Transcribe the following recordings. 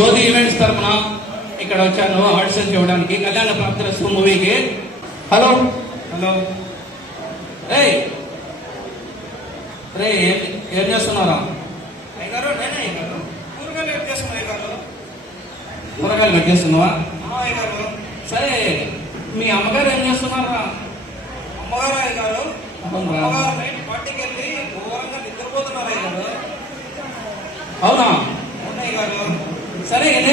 జ్యోతి events తరఫున ఇక్కడ వచ్చాను ఆడిషన్స్ ఇవ్వడానికి కళ్యాణ ప్రాప్తిరస్తు మూవీకి. హలో హలో రే రే ఏం చేస్తున్నారా? అయ్యగారు నేనే అయ్యగారు కూరగాయలు కట్ చేస్తున్నా అయ్యగారు. కూరగాయలు కట్ చేస్తున్నావా? అయ్యగారు. సరే మీ అమ్మగారు ఏం చేస్తున్నారా? అమ్మగారు అయ్యగారు అవునా? అమ్మగారు నైట్ పార్టీకి వెళ్ళి ఘోరంగా నిద్రపోతున్నారు అయ్యగారు. అవునా? అవునయ్యగారు. సరే ఇదే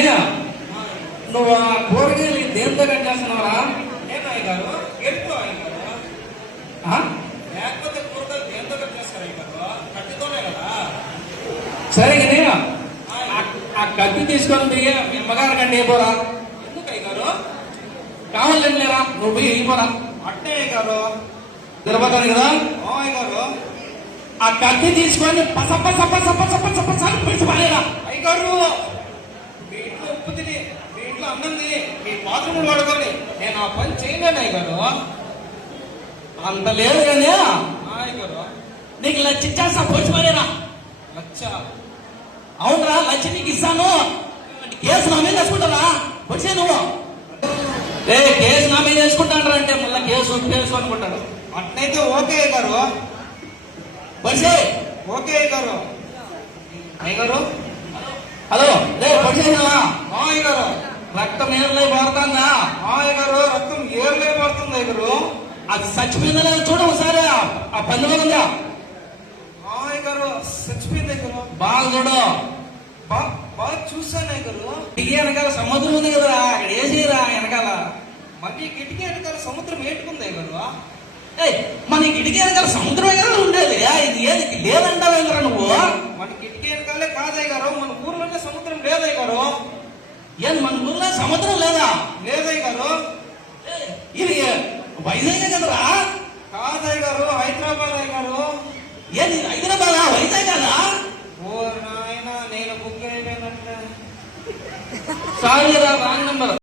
నువ్వు ఆ కూరగాయలు దేంతో కట్ చేస్తున్నావా? నేను అయ్యగారు ఎడుతూ అయ్యగారు. లేకపోతే కూరగాయలు దేంతో కట్ చేస్తారు అయ్యగారు? కట్టితోనే కదా. సరే ఇదే ఆ కత్తి తీసుకొని తిరిగి మీ అమ్మగారి కంటే అయిపోరా. ఎందుకు అయ్యగారు? కావాలని లేరా నువ్వు పోయి వెళ్ళిపోరా. అట్టే అయ్యగారు. తిరుపతి కదా అయ్యగారు. ఆ కత్తి తీసుకొని పస పస పస పస పస పస పిలిచిపోలేరా. అయ్యగారు మీ ఇంట్లో ఉప్పు తిని మీ ఇంట్లో అన్నం తిని మీ బాత్రూములు వాడుకొని నేను ఆ పని చేయలేను అయ్యగారు. అంత లేదు కానీ అయ్యగారు. నీకు లచ్చ ఇచ్చేస్తా పొడిచిపోలేరా. లచ్చ అవునరా లచ్చ నీకు ఇస్తాను. కేసు నా మీద వేసుకుంటారా? వచ్చే నువ్వు కేసు నా మీద వేసుకుంటాడు అంటే మళ్ళీ కేసు అనుకుంటాడు. అట్లయితే ఓకే అయ్యగారు. వచ్చే ఓకే అయ్యగారు. అయ్యగారు హలో రే పొడిచేసినవా? అయ్యగారు. రక్తం ఏర్లై పడుతుందా? అయ్యగారు రక్తం ఏర్లే పడుతుంది అయ్యగారు. అది చచ్చిపోయిందా చూడ ఒకసారి ఆ పంది ఉందా? అయ్యగారు చచ్చిపోయింది అయ్యగారు. బాగా చూడు. బాగా చూసాను అయ్యగారు. దిగి వెనకాల సముద్రం ఉంది కదా అక్కడ వేసేరా వెనకాల. మళ్ళీ కిటికీ వెనకాల సముద్రం ఏటుకుంది అయ్యగారు. మన కిటికీ వెనకాల సముద్రం కదా ఉండేది. ఇది ఏది లేదంటావేంద్రా నువ్వు? మన కిటికీ వెనకాలే కాదయ్యగారు. మన ఊర్లోనే సముద్రం లేదయ్యగారు. ఏం మన ఊర్లో సముద్రం లేదా? లేదయ్యగారు. ఇది వైజాగ్ కదరా? కాదయ్యగారు హైదరాబాద్ అయ్యగారు. ఏది హైదరాబాద్ వైజాగ్ కదా? ఓ నాయన నేను బుక్ అయిపోయినట్లే. Sorry wrong number.